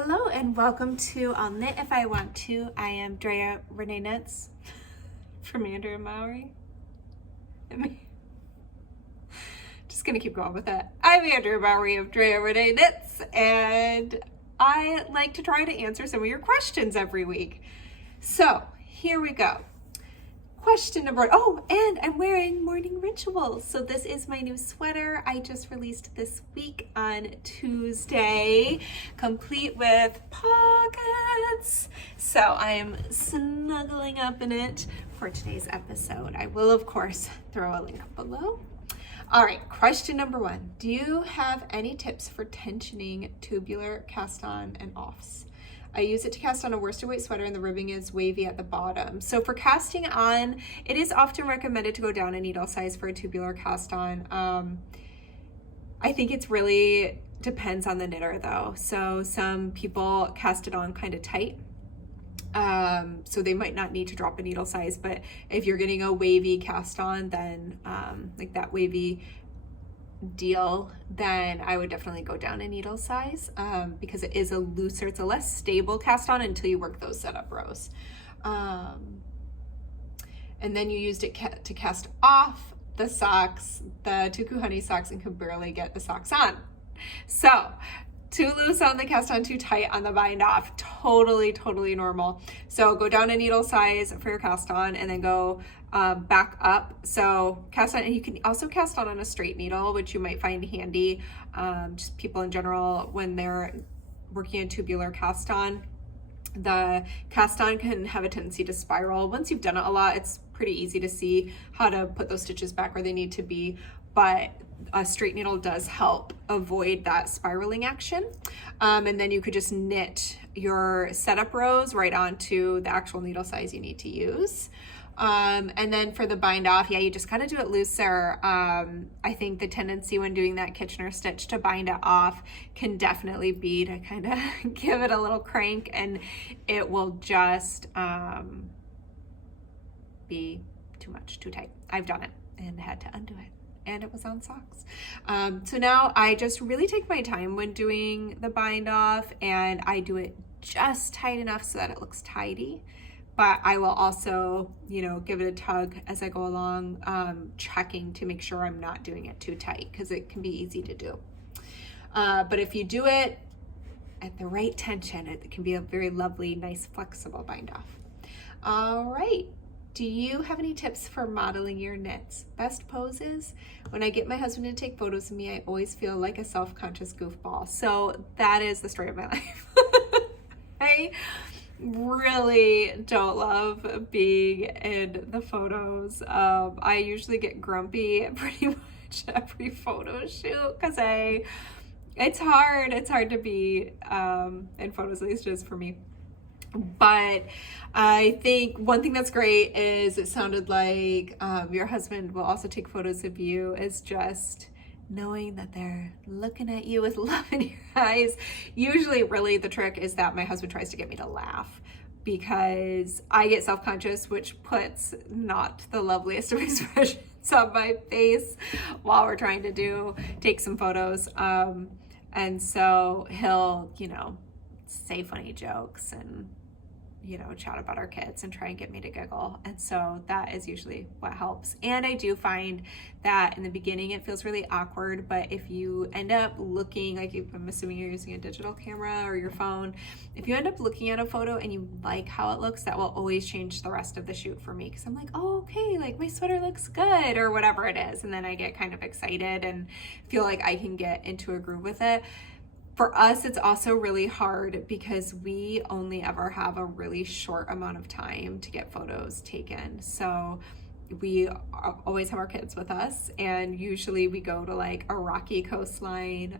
Hello and welcome to I'll Knit If I Want To. I am Andrea Renee Knits from Andrea Mowry. Just gonna keep going with it. I'm Andrea Mowry of Andrea Renee Knits, and I like to try to answer some of your questions every week. So here we go. Question number one. Oh, and I'm wearing Morning Rituals. So this is my new sweater I just released this week on Tuesday, complete with pockets. So I'm snuggling up in it for today's episode. I will, of course, throw a link below. All right, question number one. Do you have any tips for tensioning tubular cast on and offs? I use it to cast on a worsted weight sweater and the ribbing is wavy at the bottom. So for casting on, it is often recommended to go down a needle size for a tubular cast on. I think it's really depends on the knitter though. So some people cast it on kind of tight. So they might not need to drop a needle size, but if you're getting a wavy cast on, then like that wavy deal, then I would definitely go down a needle size because it is a looser, it's a less stable cast on until you work those setup rows. And then you used it to cast off the socks, the Tuku honey socks, and could barely get the socks on. So too loose on the cast on, too tight on the bind off, totally normal. So go down a needle size for your cast on and then go back up. So cast on, and you can also cast on a straight needle, which you might find handy. Just people in general, when they're working a tubular cast on, the cast on can have a tendency to spiral. Once you've done it a lot, it's pretty easy to see how to put those stitches back where they need to be, but a straight needle does help avoid that spiraling action. And then you could just knit your setup rows right onto the actual needle size you need to use. And then for the bind off, yeah, you just kind of do it looser. I think the tendency when doing that Kitchener stitch to bind it off can definitely be to kind of give it a little crank, and it will just be too much, too tight. I've done it and had to undo it, and it was on socks. So now I just really take my time when doing the bind off, and I do it just tight enough so that it looks tidy. But I will also, give it a tug as I go along, checking to make sure I'm not doing it too tight, because it can be easy to do. But if you do it at the right tension, it can be a very lovely, nice, flexible bind off. All right. Do you have any tips for modeling your knits? Best poses? When I get my husband to take photos of me, I always feel like a self-conscious goofball. So that is the story of my life. I really don't love being in the photos. I usually get grumpy pretty much every photo shoot because it's hard to be in photos, at least just for me. But I think one thing that's great is it sounded like your husband will also take photos of you, is just knowing that they're looking at you with love in your eyes. Usually really the trick is that my husband tries to get me to laugh, because I get self-conscious, which puts not the loveliest of expressions on my face while we're trying to take some photos. And so he'll, say funny jokes and chat about our kids and try and get me to giggle. And so that is usually what helps. And I do find that in the beginning it feels really awkward, but if you end up looking, like I'm assuming you're using a digital camera or your phone, if you end up looking at a photo and you like how it looks, that will always change the rest of the shoot for me, because I'm like, oh, okay, like my sweater looks good, or whatever it is. And then I get kind of excited and feel like I can get into a groove with it. For us, it's also really hard because we only ever have a really short amount of time to get photos taken. So we always have our kids with us, and usually we go to like a rocky coastline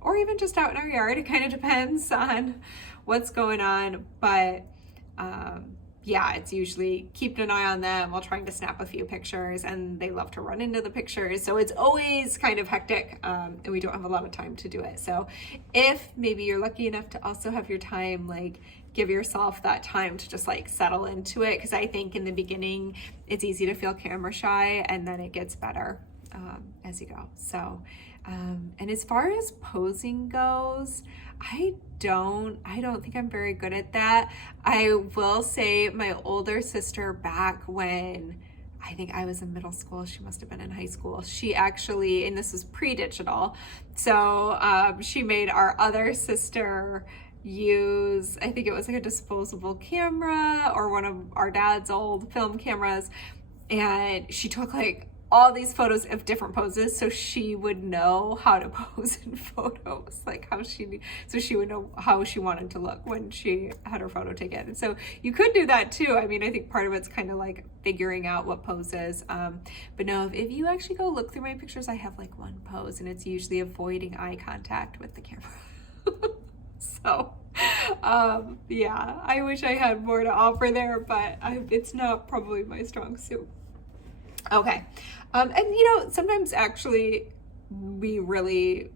or even just out in our yard. It kind of depends on what's going on. But yeah, it's usually keeping an eye on them while trying to snap a few pictures, and they love to run into the pictures. So it's always kind of hectic, and we don't have a lot of time to do it. So if maybe you're lucky enough to also have your time, like give yourself that time to just like settle into it. Because I think in the beginning, it's easy to feel camera shy, and then it gets better as you go. So, and as far as posing goes, I don't think I'm very good at that. I will say my older sister, back when I think I was in middle school, she must have been in high school, she actually, and this is pre-digital, so she made our other sister use, I think it was like a disposable camera or one of our dad's old film cameras, and she took like all these photos of different poses so she would know how to pose in photos, like so she would know how she wanted to look when she had her photo taken. And so you could do that too. I mean, I think part of it's kind of like figuring out what poses, but no, if you actually go look through my pictures, I have like one pose and it's usually avoiding eye contact with the camera. So yeah, I wish I had more to offer there, but it's not probably my strong suit. Okay. And sometimes actually we really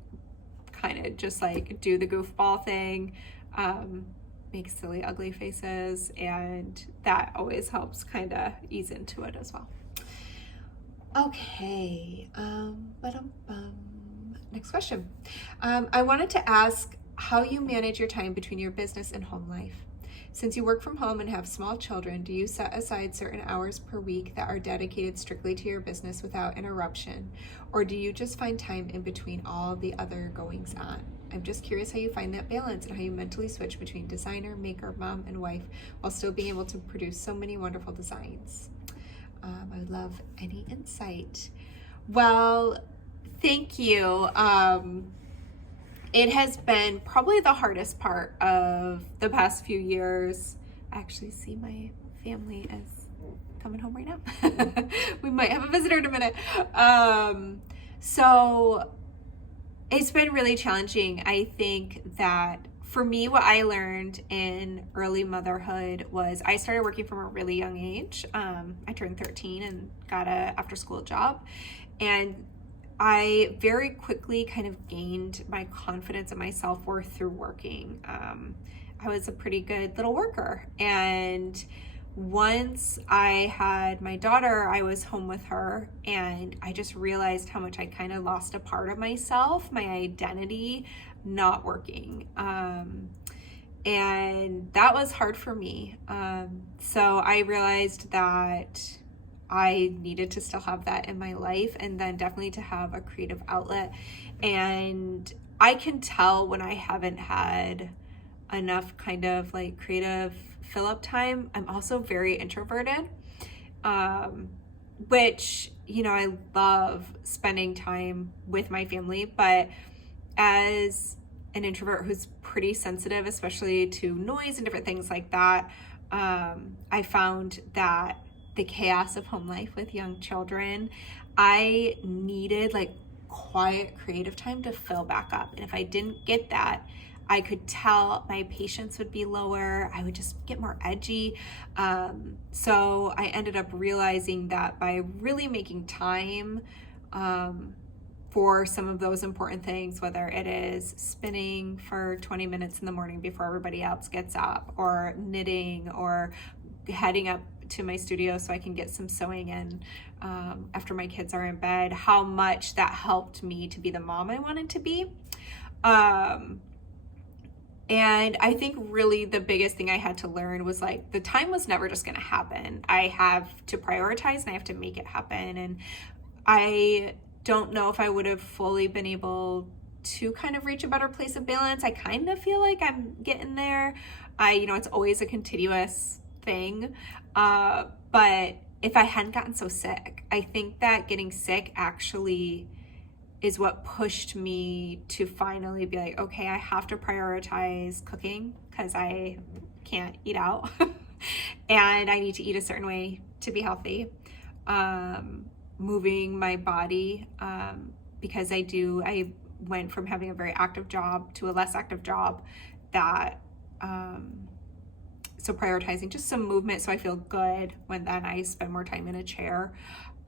kind of just like do the goofball thing, make silly, ugly faces, and that always helps kind of ease into it as well. Okay. Next question. I wanted to ask how you manage your time between your business and home life. Since you work from home and have small children, do you set aside certain hours per week that are dedicated strictly to your business without interruption? Or do you just find time in between all the other goings on? I'm just curious how you find that balance and how you mentally switch between designer, maker, mom, and wife while still being able to produce so many wonderful designs. I would love any insight. Well, thank you. It has been probably the hardest part of the past few years. I actually see my family is coming home right now. We might have a visitor in a minute. So it's been really challenging. I think that for me, what I learned in early motherhood was I started working from a really young age. I turned 13 and got a after-school job. And I very quickly kind of gained my confidence and my self-worth through working. I was a pretty good little worker. And once I had my daughter, I was home with her, and I just realized how much I kind of lost a part of myself, my identity, not working. And that was hard for me. So I realized that I needed to still have that in my life, and then definitely to have a creative outlet. And I can tell when I haven't had enough kind of like creative fill-up time. I'm also very introverted, which, I love spending time with my family, but as an introvert who's pretty sensitive, especially to noise and different things like that, I found that the chaos of home life with young children, I needed like quiet creative time to fill back up. And if I didn't get that, I could tell my patience would be lower. I would just get more edgy. So I ended up realizing that by really making time for some of those important things, whether it is spinning for 20 minutes in the morning before everybody else gets up, or knitting, or heading up to my studio so I can get some sewing in after my kids are in bed, how much that helped me to be the mom I wanted to be. And I think really the biggest thing I had to learn was like, the time was never just going to happen. I have to prioritize and I have to make it happen. And I don't know if I would have fully been able to kind of reach a better place of balance. I kind of feel like I'm getting there. It's always a continuous thing. But if I hadn't gotten so sick, I think that getting sick actually is what pushed me to finally be like, okay, I have to prioritize cooking because I can't eat out and I need to eat a certain way to be healthy. Moving my body, because I went from having a very active job to a less active job, that, so prioritizing just some movement so I feel good when then I spend more time in a chair,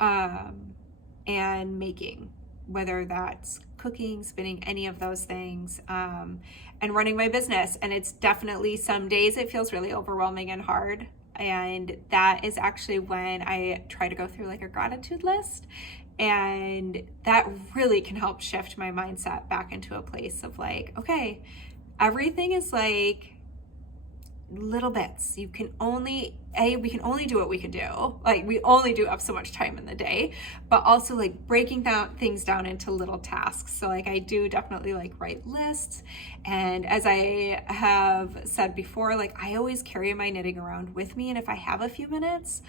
and making, whether that's cooking, spinning, any of those things, and running my business. And it's definitely, some days it feels really overwhelming and hard. And that is actually when I try to go through like a gratitude list. And that really can help shift my mindset back into a place of like, okay, everything is like little bits. We can only do what we can do. Like, we only do have so much time in the day, but also like breaking things down into little tasks. So like, I do definitely like write lists. And as I have said before, like, I always carry my knitting around with me. And if I have a few minutes,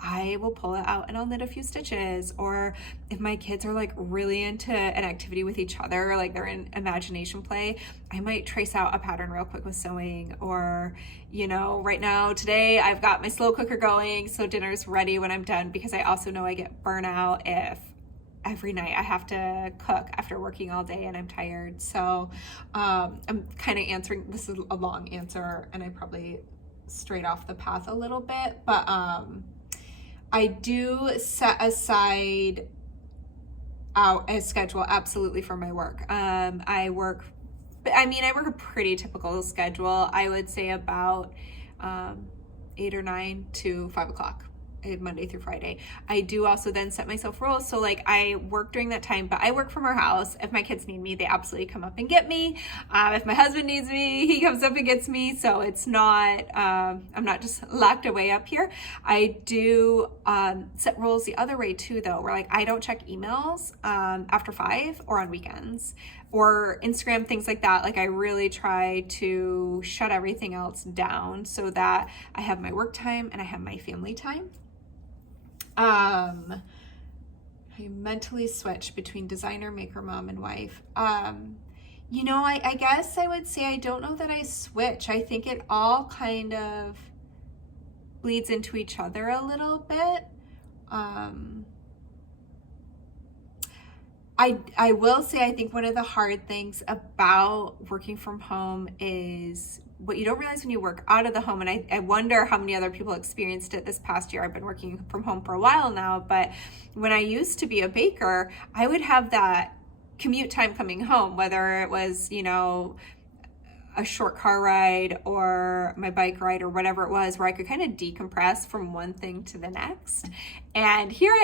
I will pull it out and I'll knit a few stitches. Or if my kids are like really into an activity with each other, like they're in imagination play, I might trace out a pattern real quick with sewing. Or, you know, right now, today, I've got my slow cooker going, so dinner's ready when I'm done, because I also know I get burnout if every night I have to cook after working all day and I'm tired. So I'm kind of answering, this is a long answer and I probably strayed off the path a little bit, but I do set aside a schedule absolutely for my work. I work a pretty typical schedule. I would say about 8 or 9 to 5 o'clock. Monday through Friday. I do also then set myself rules. So like, I work during that time, but I work from our house. If my kids need me, they absolutely come up and get me. If my husband needs me, he comes up and gets me. So it's not, I'm not just locked away up here. I do set rules the other way too, though, where like, I don't check emails after 5 or on weekends, or Instagram, things like that. Like, I really try to shut everything else down so that I have my work time and I have my family time. I mentally switch between designer, maker, mom, and wife. You know, I guess I would say I don't know that I switch. I think it all kind of bleeds into each other a little bit. I will say, I think one of the hard things about working from home is what you don't realize when you work out of the home. And I wonder how many other people experienced it this past year. I've been working from home for a while now, but when I used to be a baker, I would have that commute time coming home, whether it was, you know, a short car ride or my bike ride or whatever it was, where I could kind of decompress from one thing to the next. And here,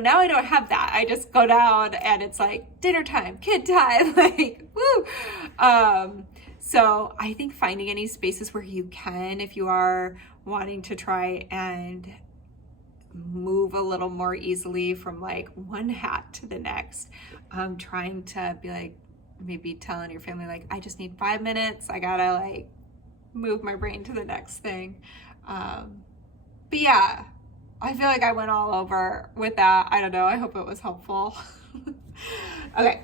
now I don't have that. I just go down and it's like dinner time, kid time, like, woo. So I think finding any spaces where you can, if you are wanting to try and move a little more easily from like one hat to the next, trying to be like, maybe telling your family, like, I just need 5 minutes. I gotta like move my brain to the next thing. But yeah, I feel like I went all over with that. I don't know. I hope it was helpful. Okay.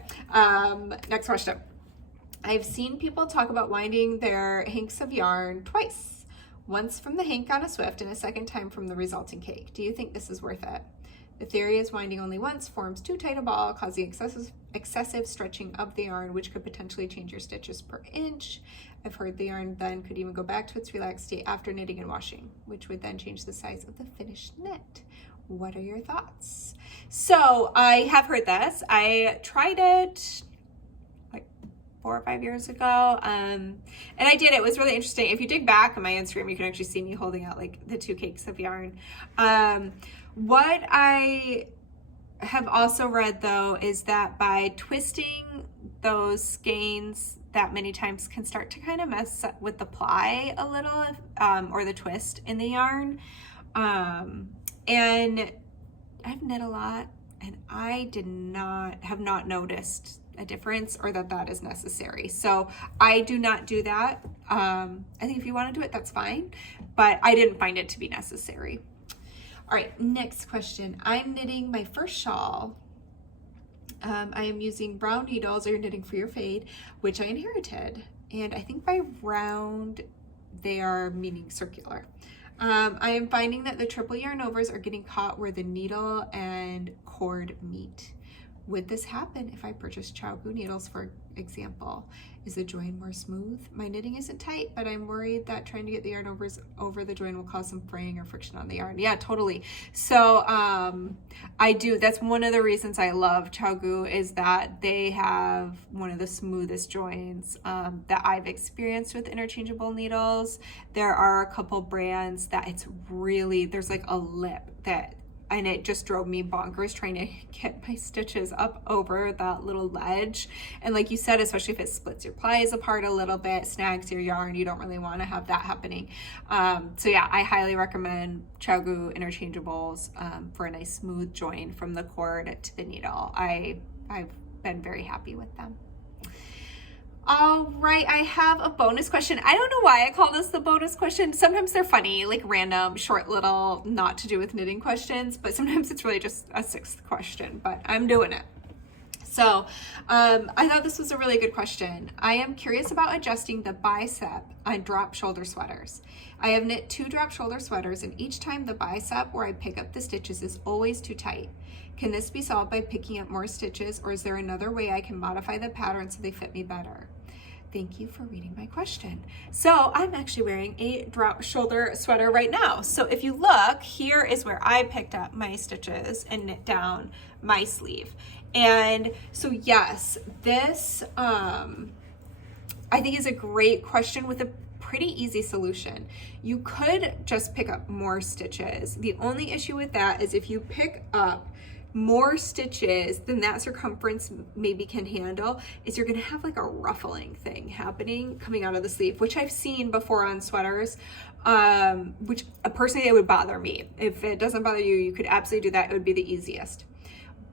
Next question. I've seen people talk about winding their hanks of yarn twice, once from the hank on a swift and a second time from the resulting cake. Do you think this is worth it? The theory is winding only once forms too tight a ball, causing excessive stretching of the yarn, which could potentially change your stitches per inch. I've heard the yarn then could even go back to its relaxed state after knitting and washing, which would then change the size of the finished knit. What are your thoughts? So I have heard this. I tried it like 4 or 5 years ago. And I did. It was really interesting. If you dig back on my Instagram, you can actually see me holding out like the 2 cakes of yarn. What I have also read, though, is that by twisting those skeins that many times can start to kind of mess up with the ply a little, or the twist in the yarn. And I've knit a lot, and I have not noticed a difference or that is necessary. So I do not do that. I think if you want to do it, that's fine, but I didn't find it to be necessary. All right, next question. I'm knitting my first shawl. I am using brown needles, or you're knitting for your fade, which I inherited. And I think by round, they are meaning circular. I am finding that the triple yarn overs are getting caught where the needle and cord meet. Would this happen if I purchased Tubular needles, for example? Is the join more smooth? My knitting isn't tight, but I'm worried that trying to get the yarn over the join will cause some fraying or friction on the yarn. Yeah, totally. So I do. That's one of the reasons I love Tubular, is that they have one of the smoothest joins that I've experienced with interchangeable needles. There are a couple brands that it's really, there's like a lip that and it just drove me bonkers trying to get my stitches up over that little ledge. And like you said, especially if it splits your plies apart a little bit, snags your yarn, you don't really want to have that happening. So yeah, I highly recommend ChiaoGoo interchangeables for a nice smooth join from the cord to the needle. I've been very happy with them. All right, I have a bonus question. I don't know why I call this the bonus question. Sometimes they're funny, like random, short, little, not to do with knitting questions, but sometimes it's really just a sixth question, but I'm doing it. So I thought this was a really good question. I am curious about adjusting the bicep on drop shoulder sweaters. I have knit 2 drop shoulder sweaters, and each time the bicep where I pick up the stitches is always too tight. Can this be solved by picking up more stitches, or is there another way I can modify the pattern so they fit me better? Thank you for reading my question. So I'm actually wearing a drop shoulder sweater right now. So if you look, here is where I picked up my stitches and knit down my sleeve. And so yes, this I think is a great question with a pretty easy solution. You could just pick up more stitches. The only issue with that is if you pick up more stitches than that circumference maybe can handle, is you're gonna have like a ruffling thing happening coming out of the sleeve, which I've seen before on sweaters, which personally it would bother me. If it doesn't bother you, you could absolutely do that. It would be the easiest.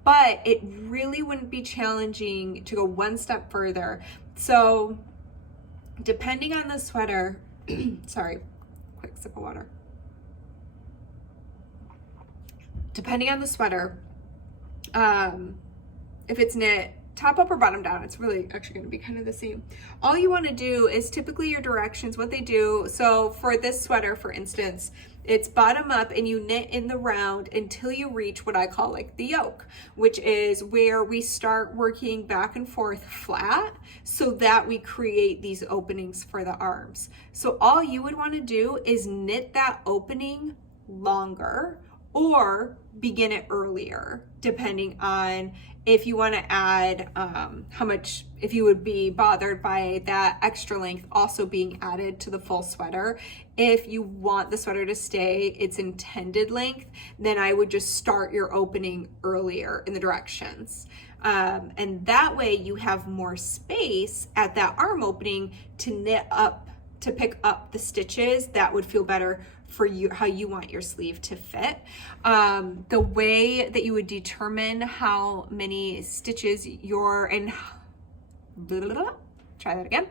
But it really wouldn't be challenging to go one step further. So depending on the sweater, sorry, quick sip of water. Depending on the sweater, if it's knit top up or bottom down, it's really actually going to be kind of the same. All you want to do is typically your directions, what they do. So for this sweater, for instance, it's bottom up and you knit in the round until you reach what I call like the yoke, which is where we start working back and forth flat so that we create these openings for the arms. So all you would want to do is knit that opening longer or begin it earlier, depending on if you want to add how much, if you would be bothered by that extra length also being added to the full sweater. If you want the sweater to stay its intended length, then I would just start your opening earlier in the directions. And that way you have more space at that arm opening to knit up, to pick up the stitches that would feel better for you, how you want your sleeve to fit. The way that you would determine how many stitches try that again,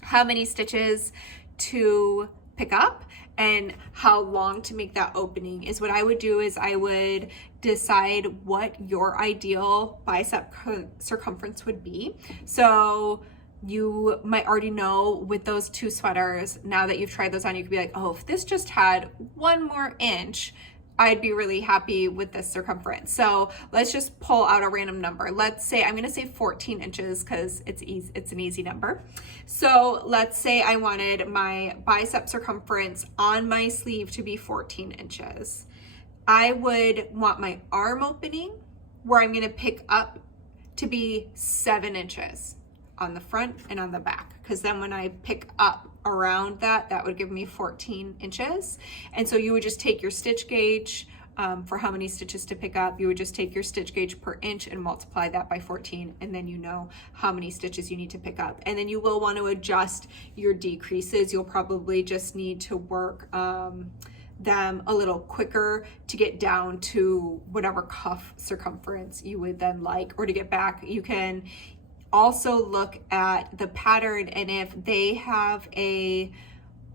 how many stitches to pick up and how long to make that opening is what I would do is I would decide what your ideal bicep circumference would be. So you might already know with those 2 sweaters, now that you've tried those on, you could be like, oh, if this just had 1 more inch, I'd be really happy with this circumference. So let's just pull out a random number. Let's say, I'm gonna say 14 inches because it's an easy number. So let's say I wanted my bicep circumference on my sleeve to be 14 inches. I would want my arm opening where I'm gonna pick up to be 7 inches. On the front and on the back, because then when I pick up around that, that would give me 14 inches. And so you would just take your stitch gauge for how many stitches to pick up. You would just take your stitch gauge per inch and multiply that by 14, and then you know how many stitches you need to pick up. And then you will want to adjust your decreases. You'll probably just need to work them a little quicker to get down to whatever cuff circumference you would then like, or to get back. You can also look at the pattern, and if they have a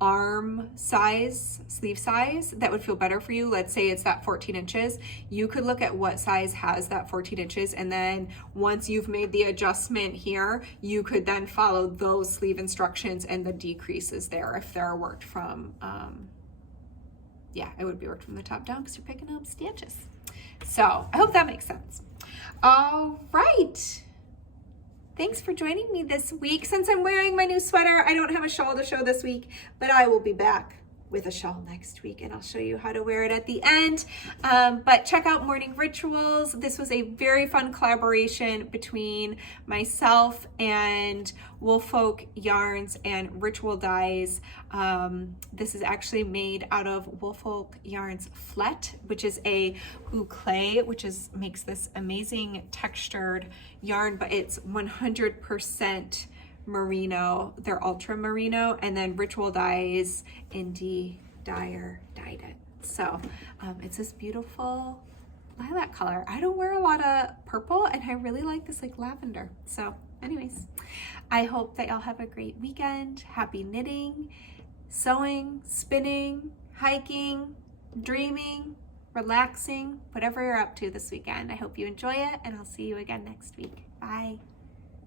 arm size, sleeve size that would feel better for you, let's say it's that 14 inches, you could look at what size has that 14 inches, and then once you've made the adjustment here, you could then follow those sleeve instructions and the decreases there if they're worked from, yeah, it would be worked from the top down because you're picking up stitches. So I hope that makes sense. All right. Thanks for joining me this week. Since I'm wearing my new sweater, I don't have a shawl to show this week, but I will be back with a shawl next week, and I'll show you how to wear it at the end. But check out Morning Rituals. This was a very fun collaboration between myself and Woolfolk Yarns and Ritual Dyes. This is actually made out of Woolfolk Yarns Flet, which is a clay, which makes this amazing textured yarn, but it's 100% merino. They're ultra merino, and then Ritual Dyes Indie Dyer dyed it. So it's this beautiful lilac color. I don't wear a lot of purple, and I really like this like lavender. So anyways, I hope that y'all have a great weekend. Happy knitting, sewing, spinning, hiking, dreaming, relaxing, whatever you're up to this weekend. I hope you enjoy it, and I'll see you again next week. Bye.